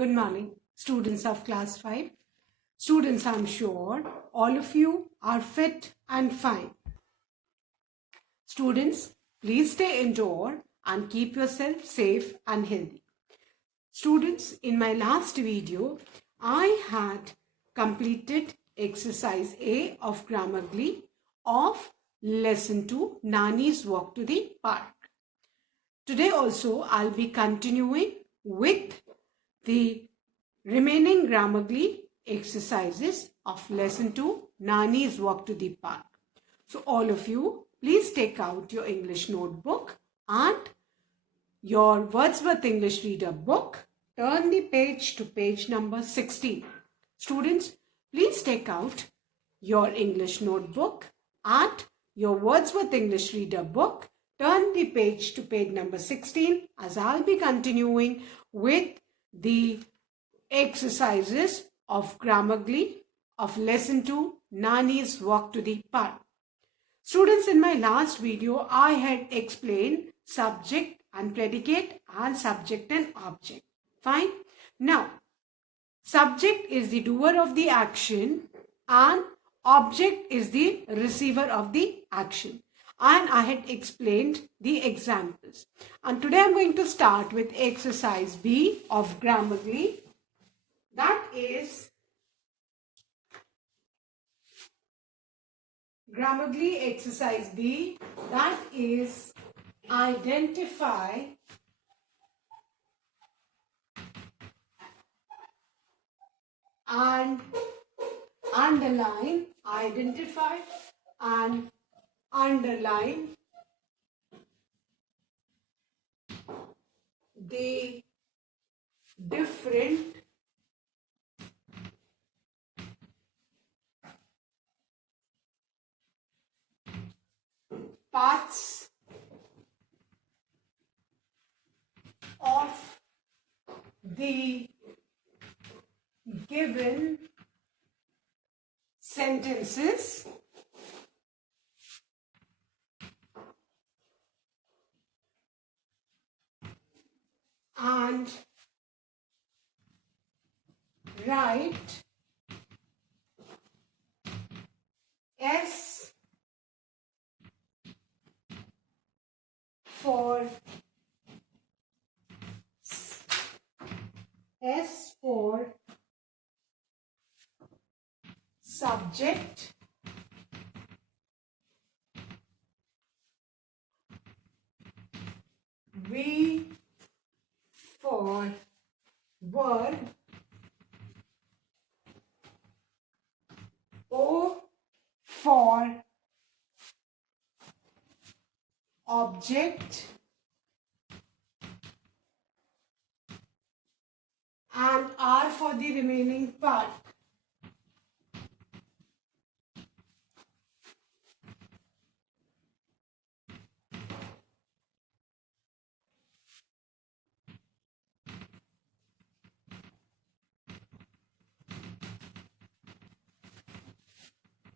Good morning, students of class 5. Students, I'm sure all of you are fit and fine. Students, please stay indoor and keep yourself safe and healthy. Students, in my last video, I had completed exercise A of Grammarly of lesson 2, Nani's Walk to the Park. Today also, I'll be continuing with the remaining Grammarly exercises of lesson 2, Nani's Walk to the Park. So all of you, please take out your English notebook and your Wordsworth English Reader book. Turn the page to page number 16. Students, please take out your English notebook and your Wordsworth English Reader book. Turn the page to page number 16 as I'll be continuing with the exercises of Grammarly of lesson 2, Nani's Walk to the Park. Students, in my last video, I had explained subject and predicate and subject and object. Fine. Now, subject is the doer of the action and object is the receiver of the action. And I had explained the examples. And today I'm going to start with exercise B of Grammarly. That is Grammarly exercise B. That is identify and underline. Identify and underline the different parts of the given sentences and write S for subject, V for verb, O for object, and R for the remaining part.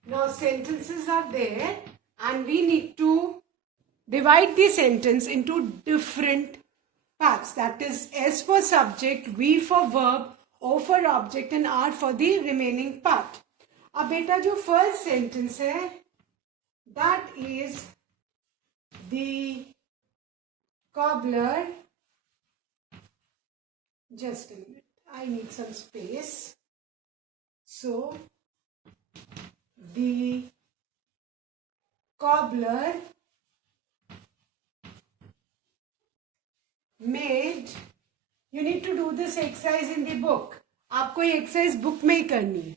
Now sentences are there and we need to divide the sentence into different parts. That is S for subject, V for verb, O for object and R for the remaining part. अब बेटा जो first sentence है, that is the cobbler. Just a minute, I need some space. So the cobbler made, you need to do this exercise in the book. आपको ये exercise book में ही करनी है.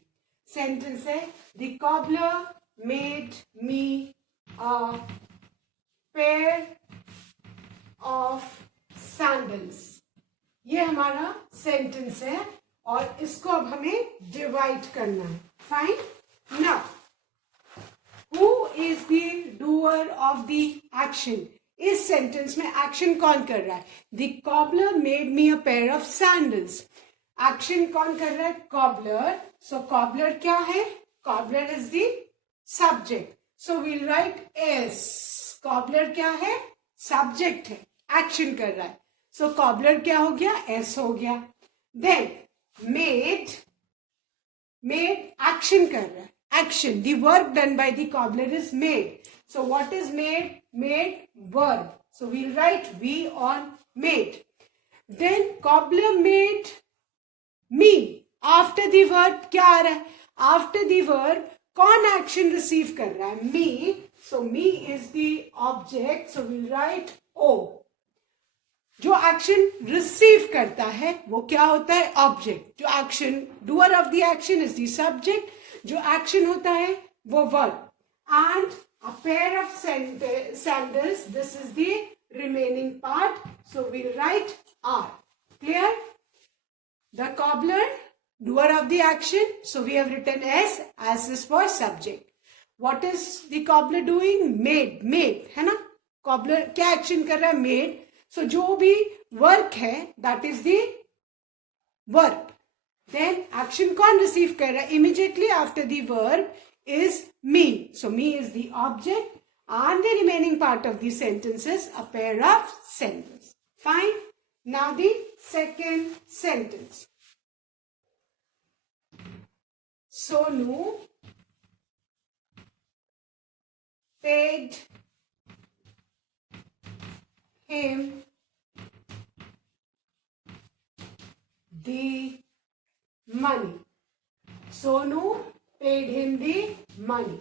Sentence है, the cobbler made me a pair of sandals. ये हमारा sentence है और इसको अब हमें divide करना है. Fine? Now, who is the doer of the action? इस सेंटेंस में एक्शन कौन कर रहा है? The cobbler made me a pair of sandals. Action कौन कर रहा है? cobbler. So cobbler क्या है? cobbler is the subject. So we'll write S. cobbler क्या है? subject है. एक्शन कर रहा है. So cobbler क्या हो गया? S हो गया. Then made action कर रहा है. Action, the work done by the cobbler is made. So what is made? Made verb. So we'll write we on made. Then cobbler made me. After the verb क्या आ रहा है? After the verb कौन action receive कर रहा है? Me. So me is the object. So we'll write O. जो action receive करता है वो क्या होता है? ऑब्जेक्ट. जो action doer of the action is the subject. जो एक्शन होता है वो verb. And a pair of sandals, this is the remaining part. So we write R. Clear? The cobbler, doer of the action. So we have written S is for subject. What is the cobbler doing? Made है ना. Cobbler क्या action कर रहा है? Made. So जो भी work है that is the verb. Then action कौन receive कर रहा है? Immediately after the verb is me. So me is the object and the remaining part of the sentence is a pair of sentences. Fine. Now the second sentence. Sonu paid him the money. Sonu paid him the money.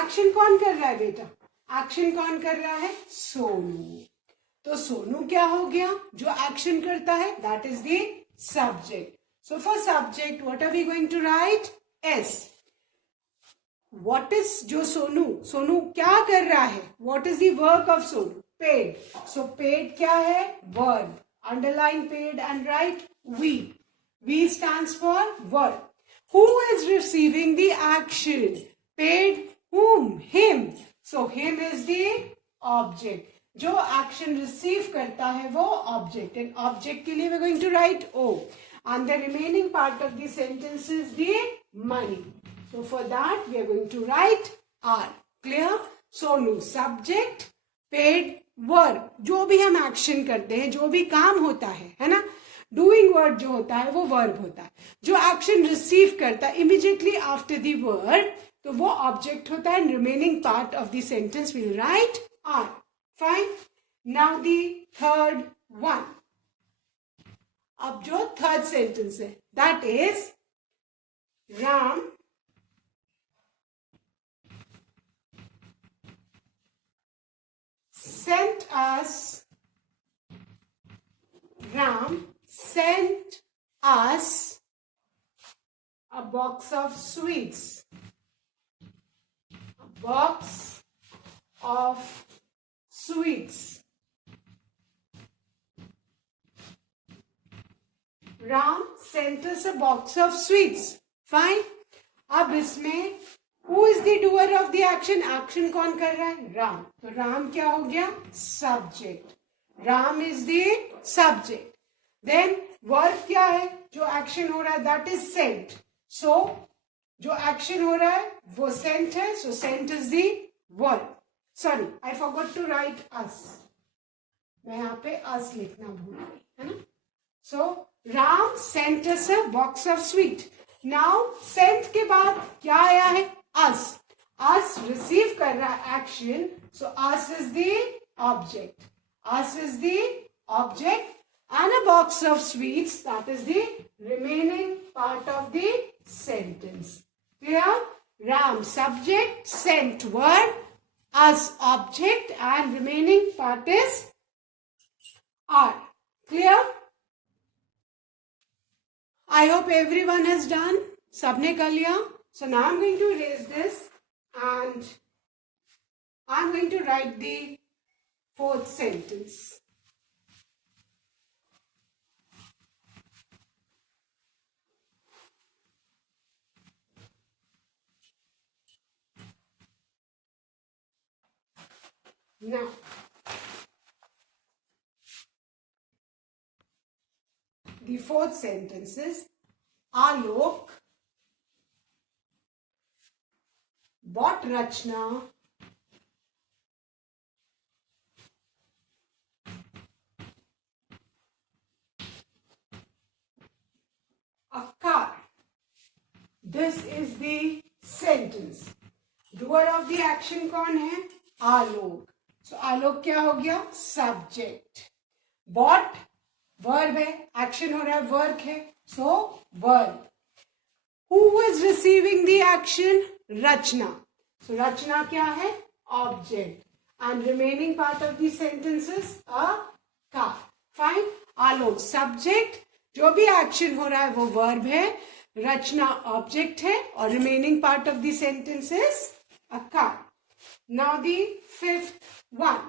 Action कौन कर रहा है बेटा? Action कौन कर रहा है? सोनू. तो सोनू क्या हो गया? जो एक्शन करता है that is the subject. So for subject what are we going to write? S. What is जो सोनू क्या कर रहा है? What is the work of Sonu? Paid. So paid क्या है? Verb. Underline paid and write we. We stands for verb. Who is receiving the action? Paid whom? Him. So him is the object. जो action receive करता है वो object. And object के लिए we're going to write O. And the remaining part of the sentence is the money. So for that we are going to write R. Clear? Sonu subject, paid verb. जो भी हम action करते हैं, जो भी काम होता है ना, डूइंग वर्ड जो होता है वो वर्ब होता है. जो एक्शन रिसीव करता है इमीडिएटली आफ्टर द वर्ब तो वो ऑब्जेक्ट होता है. Remaining part of the sentence will write R. Fine. Now the third one. अब जो थर्ड सेंटेंस है that is Ram sent us a box of sweets. A box of sweets. Ram sent us a box of sweets. Fine. अब इसमें Who is the doer of the action? Action कौन कर रहा है? राम. तो राम क्या हो गया? Subject. Ram is the subject. Then verb क्या है? जो action हो रहा है that is sent. So जो action हो रहा है वो sent है. So sent is the verb. Sorry, I forgot to write us. मैं यहाँ पे us लिखना भूल गई है ना. So Ram sent us a box of sweet. Now sent के बाद क्या आया है? Us. Us receive कर रहा है action. So us is the object. Us is the object and a box of sweets, that is the remaining part of the sentence. Clear? Ram subject, sent verb, us object and remaining part is are. Clear? I hope everyone has done. सबने कर लिया. So now I'm going to erase this and I'm going to write the fourth sentence. Now, the fourth sentence is Alok bought Rachna this is the sentence. Doer of the action कौन है? Alok. So Alok क्या हो गया? Subject. What verb है, action हो रहा है, work है, so verb. Who is receiving the action? Rachna. So Rachna क्या है? Object. And remaining part of the sentence is a car. Fine. Alok subject, जो भी एक्शन हो रहा है वो वर्ब है, रचना ऑब्जेक्ट है, और remaining part of the sentence is a car. Now the fifth one.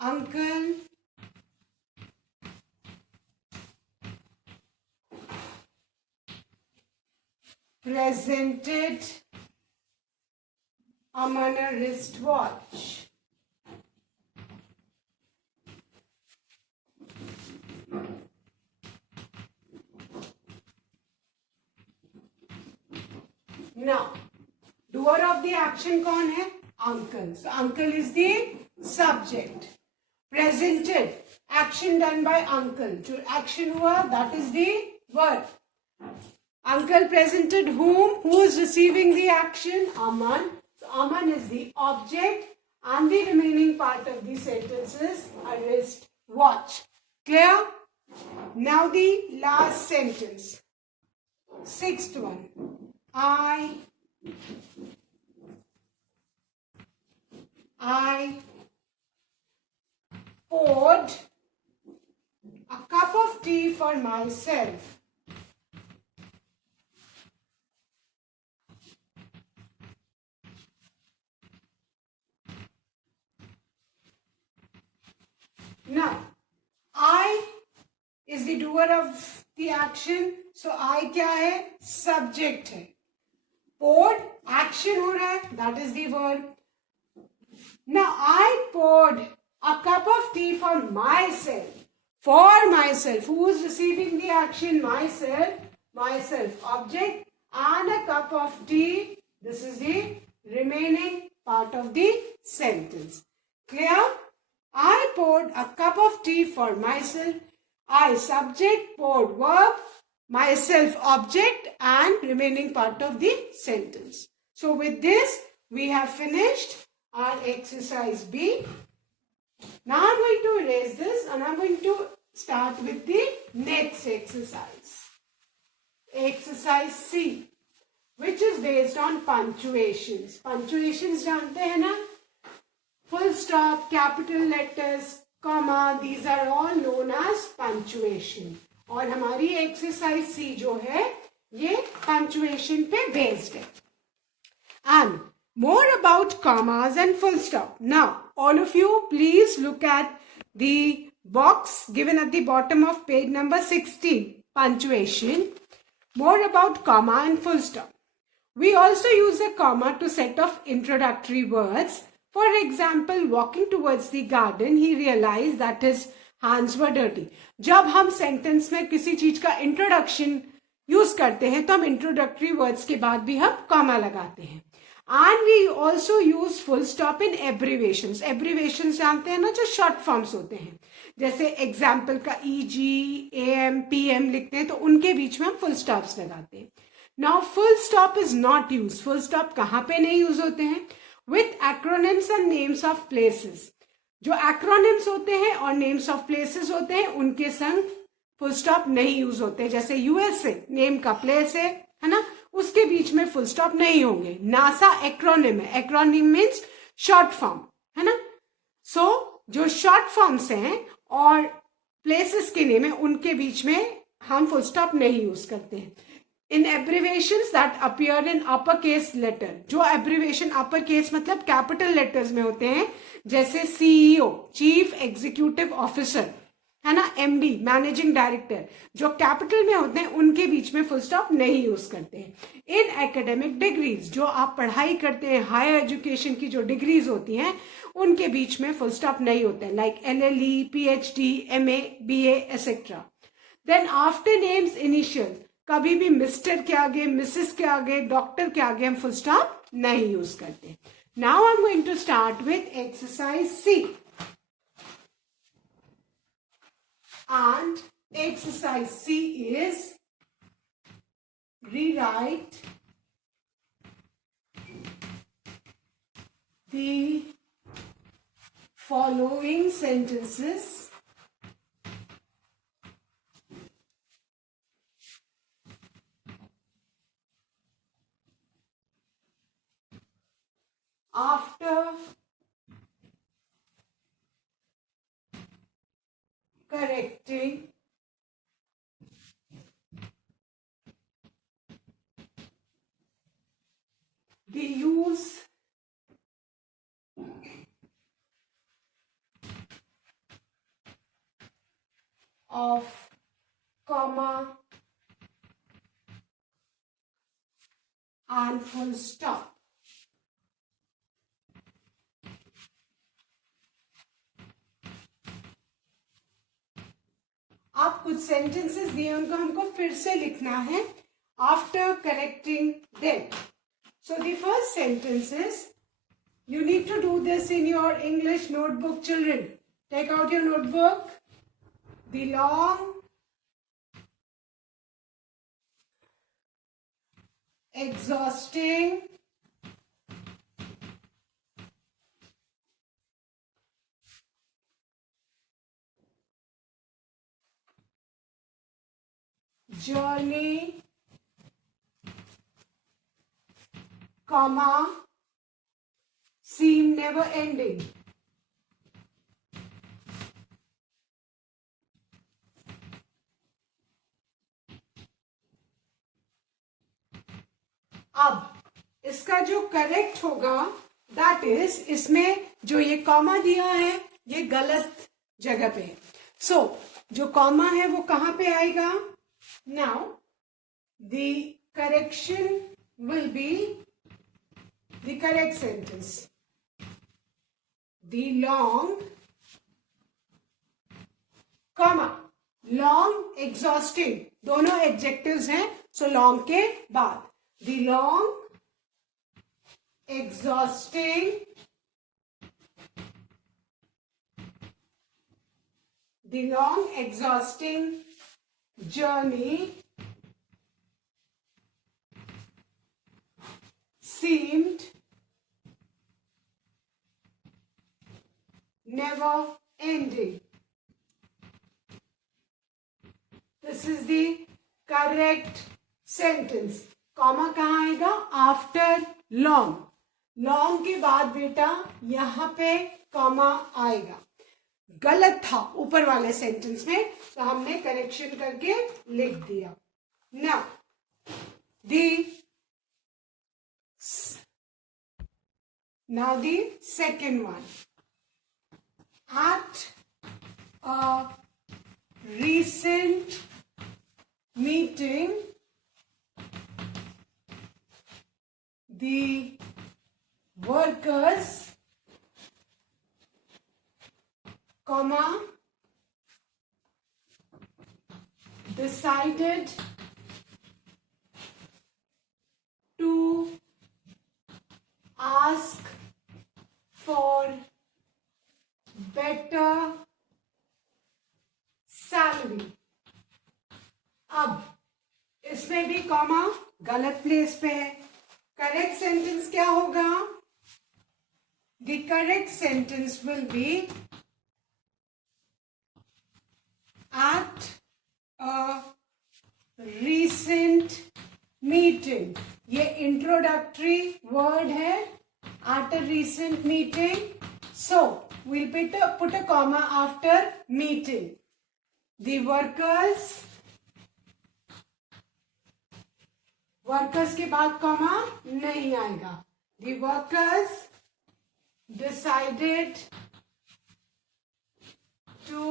Uncle presented Aman a wristwatch. Now, doer of the action कौन है? Uncle. So, uncle is the subject. Presented, action done by uncle. जो action हुआ, that is the verb. Uncle presented whom? Who is receiving the action? Aman. So, Aman is the object, and the remaining part of the sentence is a wrist watch. Clear? Now the last sentence. Sixth one. I poured a cup of tea for myself. Now, I is the doer of the action. So, I क्या है? Subject है. Poured, action हो रहा है, that is the verb. Now, I poured a cup of tea for myself. For myself. Who is receiving the action? Myself. Myself, object. And a cup of tea. This is the remaining part of the sentence. Clear? I poured a cup of tea for myself. I, subject, poured, verb, myself, object, and remaining part of the sentence. So with this, we have finished our exercise B. Now I'm going to erase this and I'm going to start with the next exercise. Exercise C, which is based on punctuations. Punctuations जानते हैं ना? Full stop, capital letters, comma, these are all known as punctuation. और हमारी exercise C जो है ये punctuation पे based है. And more about commas and full stop. Now, all of you please look at the box given at the bottom of page number 16, punctuation. More about comma and full stop. We also use a comma to set off introductory words. For example, walking towards the garden, he realized that his hands were dirty. जब हम sentence में किसी चीज का introduction use करते हैं तो हम इंट्रोडक्टरी वर्ड्स के बाद भी हम कॉमा लगाते हैं. And we also use full stop in abbreviations. Abbreviations जानते हैं ना, जो शॉर्ट फॉर्म्स होते हैं. जैसे एग्जाम्पल का EG, AM, PM लिखते हैं तो उनके बीच में हम फुल स्टॉप्स लगाते हैं. Now full stop is not use. Full stop कहाँ पे नहीं यूज होते हैं? With acronyms and names of places. जो एक्रोनिम्स होते हैं और नेम्स ऑफ प्लेसेस होते हैं उनके संग फुल स्टॉप नहीं यूज होते. जैसे USA नेम का प्लेस है ना, उसके बीच में फुल स्टॉप नहीं होंगे. नासा एक्रोनिम है. एक्रोनिम मीन्स शॉर्ट फॉर्म, है ना. सो जो शॉर्ट फॉर्म्स हैं और प्लेसेस के नेम है उनके बीच में हम फुल स्टॉप नहीं यूज करते हैं. In abbreviations that appear in uppercase letter, जो abbreviation upper case मतलब capital letters में होते हैं, जैसे CEO, Chief Executive Officer, है ना, MD, Managing Director, जो capital में होते हैं उनके बीच में full stop नहीं यूज करते हैं. In academic degrees, जो आप पढ़ाई करते हैं, higher education की जो degrees होती हैं उनके बीच में full stop नहीं होते हैं, like LLE, PhD, MA, BA, etc. Then after names initials, कभी भी मिस्टर के आगे, मिसेस के आगे, डॉक्टर के आगे हम फुल स्टॉप नहीं यूज करते. Now I am going to start with exercise C. And exercise C is rewrite the following sentences after correcting the use of comma and full stop. आप कुछ sentences दिए उनको हमको फिर से लिखना है after correcting them. So the first sentence is, you need to do this in your English notebook, children. Take out your notebook. The long exhausting journey, comma, seem never ending. अब इसका जो करेक्ट होगा that is, इसमें जो ये comma दिया है ये गलत जगह पे है. सो जो कॉमा है वो कहां पे आएगा? Now the correction will be the correct sentence. The long comma, long exhausting दोनों एडजेक्टिव्स हैं. सो लॉन्ग के बाद the long exhausting journey seemed never ending. This is the correct sentence. Comma कहाँ आएगा? After long. लॉन्ग के बाद बेटा यहां पे कॉमा आएगा. गलत था ऊपर वाले सेंटेंस में, तो हमने करेक्शन करके लिख दिया. Now the second one. At a recent meeting, the workers, comma, decided to ask for better salary. अब इसमें भी कॉमा गलत प्लेस पे है. करेक्ट सेंटेंस क्या होगा? The correct sentence will be at a recent meeting. ये इंट्रोडक्टरी वर्ड है. At a recent meeting, so we'll put a comma after meeting. The workers के बाद कॉमा नहीं आएगा. The workers decided to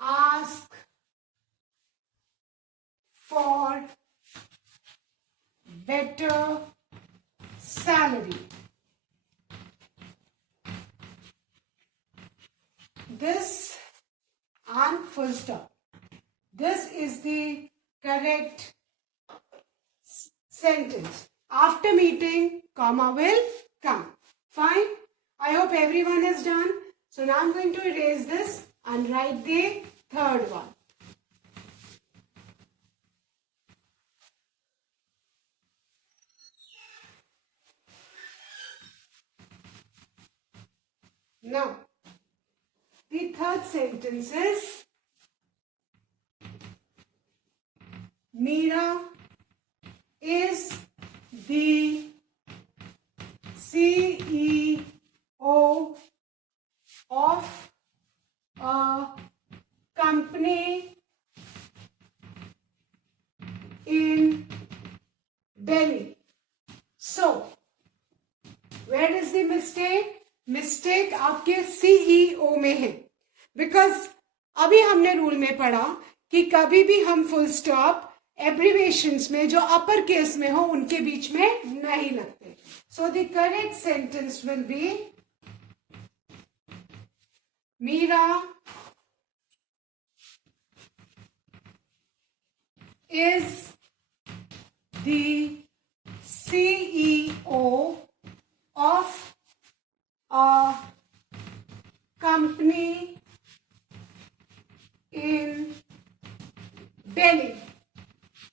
ask for better salary. This and full stop. This is the correct sentence. After meeting, comma will come. Fine. I hope everyone is done. So now I'm going to erase this and write the third one. Now, the third sentence is Meera is the CEO of a company in Delhi. So, where is the mistake? Mistake आपके CEO में है. Because अभी हमने rule में पढ़ा कि कभी भी हम फुल स्टॉप एब्रीवेशंस में जो अपर केस में हो उनके बीच में नहीं लगते. So the correct sentence will be Meera is the CEO of a company in Delhi.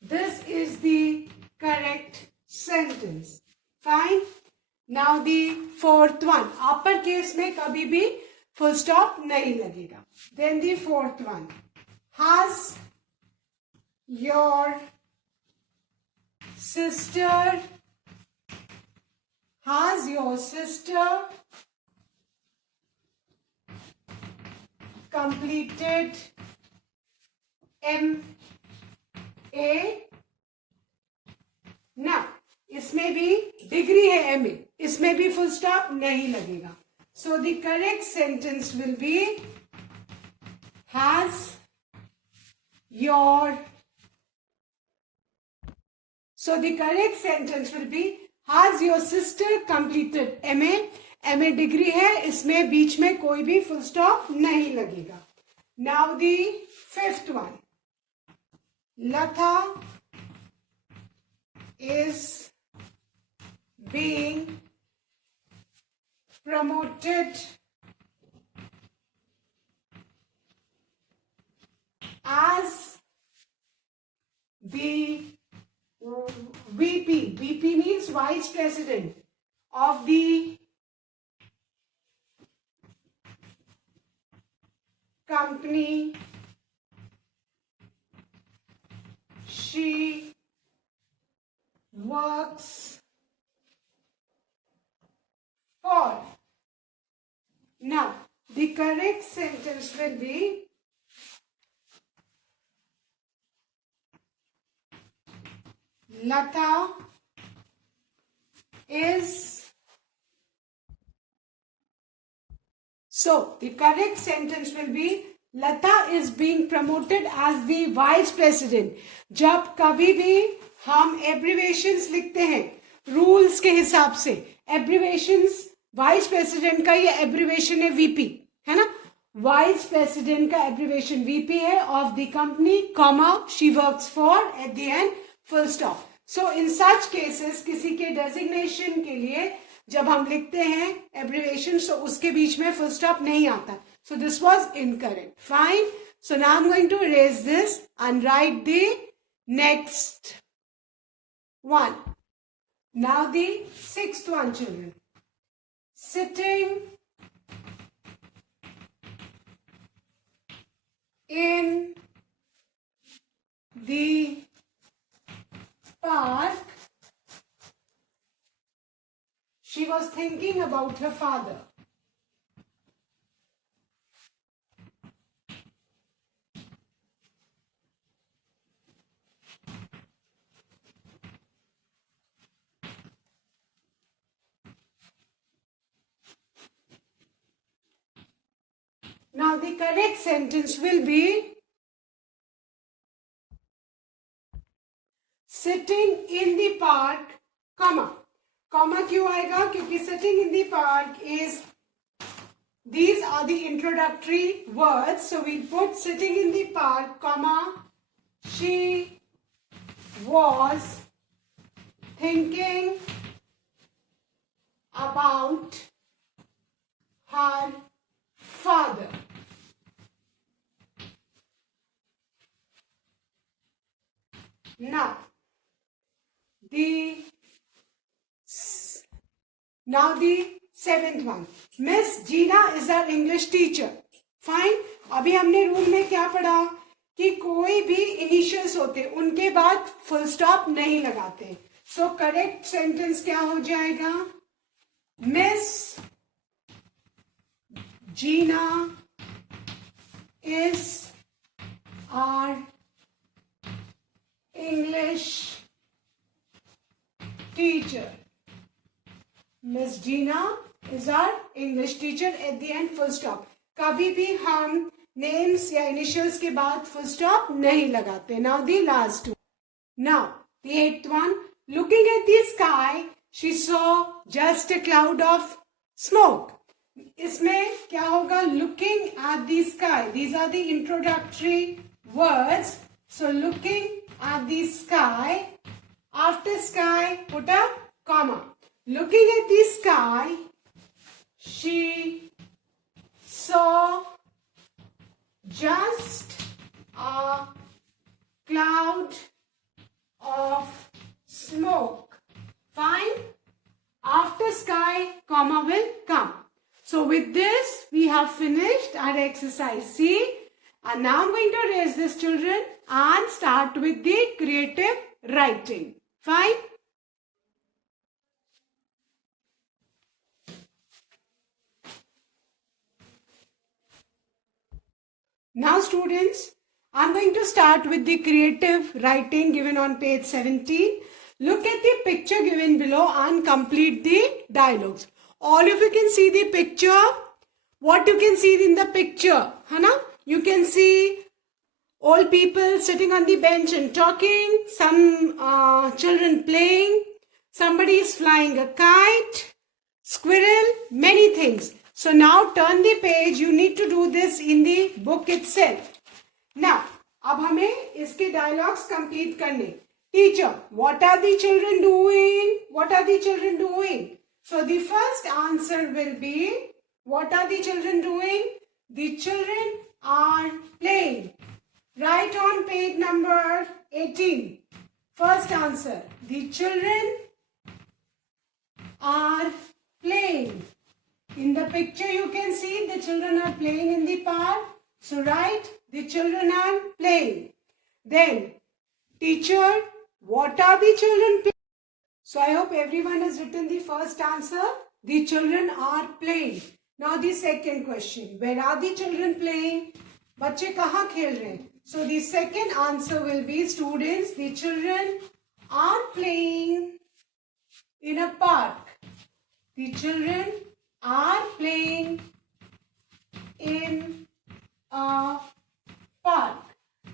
This is the correct sentence. Fine. Now the fourth one. Upper case में कभी भी full stop नहीं लगेगा. Then the fourth one. Has your sister completed MA? Now, इसमें भी degree है MA, इसमें भी फुल स्टॉप नहीं लगेगा. So the correct sentence will be has your sister completed MA? MA degree है, इसमें बीच में कोई भी फुल स्टॉप नहीं लगेगा. Now the fifth one. Latha is being promoted as the VP. VP means Vice President of the company she works for. Now, the correct sentence will be Latha is. So, the correct sentence will be Latha is being promoted as the vice president. जब कभी भी हम abbreviations लिखते हैं rules के हिसाब से, abbreviations vice president का ये एब्रीवेशन है वीपी, है ना. वाइस प्रेसिडेंट का एब्रीवेशन वीपी है of the company, comma she works for, at the end full stop. So in such cases किसी के डेजिग्नेशन के लिए जब हम लिखते हैं एब्रीवेशन तो उसके बीच में फुल स्टॉप नहीं आता. So this was incorrect. Fine. So now I am going to erase this and write the next one. Now the sixth one, children. Sitting in the park, she was thinking about her father. Now the correct sentence will be sitting in the park, comma. Comma क्यों आएगा? क्योंकि sitting in the park is, these are the introductory words. So we put sitting in the park, comma, she was thinking about her father. Now the 7th one. Miss Gina is our English teacher. Fine. अभी हमने rule में क्या पढ़ा कि कोई भी initials होते उनके बाद फुल स्टॉप नहीं लगाते. सो करेक्ट सेंटेंस क्या हो जाएगा? Miss Gina is our English teacher. Miss Gina is our English teacher. At the end, full stop. कभी भी हम names या initials के बाद full stop नहीं लगाते. Now the last two. Now the 8th one. Looking at the sky, she saw just a cloud of smoke. इसमें क्या होगा? Looking at the sky. These are the introductory words. So looking at the sky. After sky, put a comma. Looking at the sky, she saw just a cloud of smoke. Fine. After sky, comma will come. So with this, we have finished our exercise C. And now I'm going to erase this, children, and start with the creative writing. Fine. Now students, I'm going to start with the creative writing given on page 17. Look at the picture given below and complete the dialogues. All of you can see the picture. What you can see in the picture? Hana? You can see old people sitting on the bench and talking. Some children playing. Somebody is flying a kite. Squirrel. Many things. So now turn the page. You need to do this in the book itself. Now, अब हमें इसके dialogues complete करने. Teacher, what are the children doing? What are the children doing? So the first answer will be, what are the children doing? The children are playing. Write on page number 18. First answer, the children are playing. In the picture you can see the children are playing in the park. So write, the children are playing. Then, teacher, what are the children playing? So I hope everyone has written the first answer. The children are playing. Now the second question. Where are the children playing? बच्चे कहाँ खेल रहे हैं? So the second answer will be, students, the children are playing in a park. The children are playing in a park.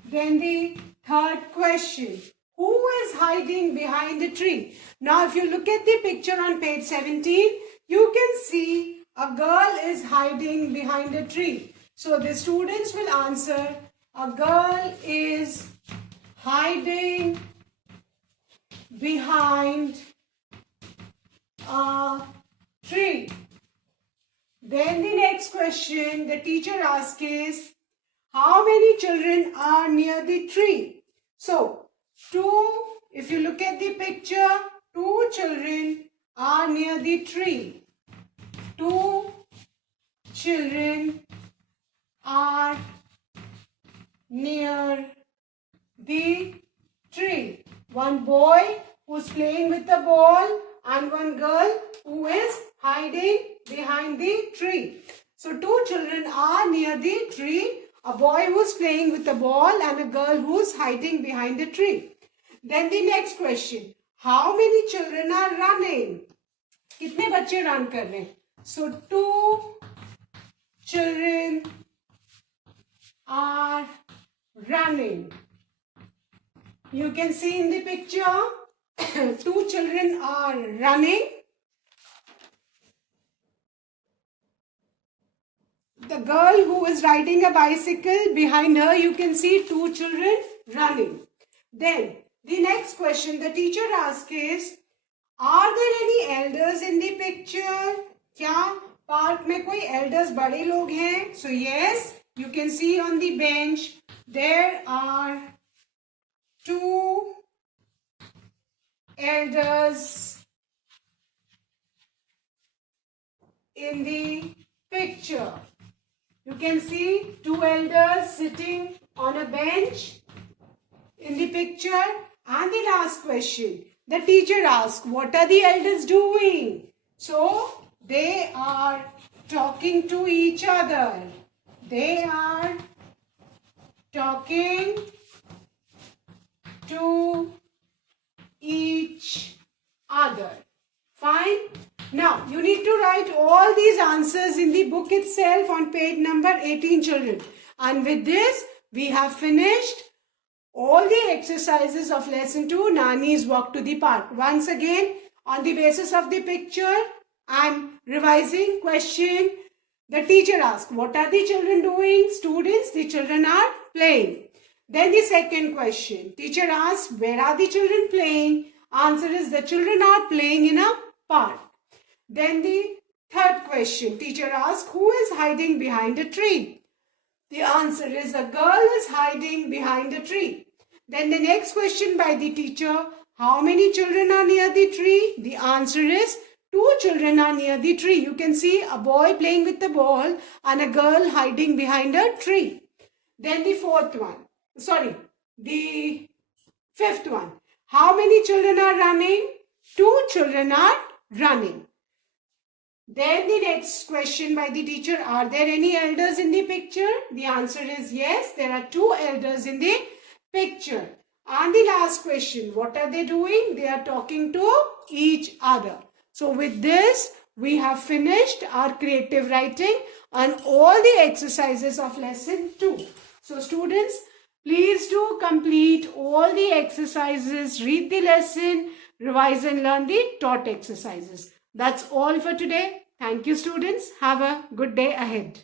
Then the third question. Who is hiding behind the tree? Now if you look at the picture on page 17, you can see a girl is hiding behind a tree. So the students will answer, a girl is hiding behind a tree. Then the next question the teacher asks is, how many children are near the tree? So, if you look at the picture, 2 children are near the tree. 2 children are near the tree. One boy who's playing with the ball and one girl who is hiding behind the tree. So 2 children are near the tree. A boy who's playing with the ball and a girl who's hiding behind the tree. Then the next question. How many children are running? कितने बच्चे run कर रहे हैं? So 2 children are running. You can see in the picture, 2 children are running. The girl who is riding a bicycle, behind her you can see 2 children running. Then the next question the teacher asks is, are there any elders in the picture? क्या park में कोई elders बड़े लोग हैं? So yes, you can see on the bench there are 2 elders in the picture. You can see two elders sitting on a bench in the picture. And the last question, the teacher asks, what are the elders doing? So, they are talking to each other. They are talking to each other. Fine. Now, you need to write all these answers in the book itself on page number 18, children. And with this, we have finished all the exercises of lesson 2, Nani's walk to the park. Once again, on the basis of the picture, I am revising question. The teacher asks, what are the children doing? Students, the children are playing. Then the second question, teacher asks, where are the children playing? Answer is, the children are playing in a park. Then the third question, teacher asks, who is hiding behind a tree? The answer is, a girl is hiding behind a tree. Then the next question by the teacher, how many children are near the tree? The answer is, 2 children are near the tree. You can see a boy playing with the ball and a girl hiding behind a tree. Then the fifth one. How many children are running? 2 children are running. Then the next question by the teacher, are there any elders in the picture? The answer is yes, there are 2 elders in the picture. And the last question, what are they doing? They are talking to each other. So with this, we have finished our creative writing on all the exercises of lesson 2. So students, please do complete all the exercises, read the lesson, revise and learn the taught exercises. That's all for today. Thank you, students. Have a good day ahead.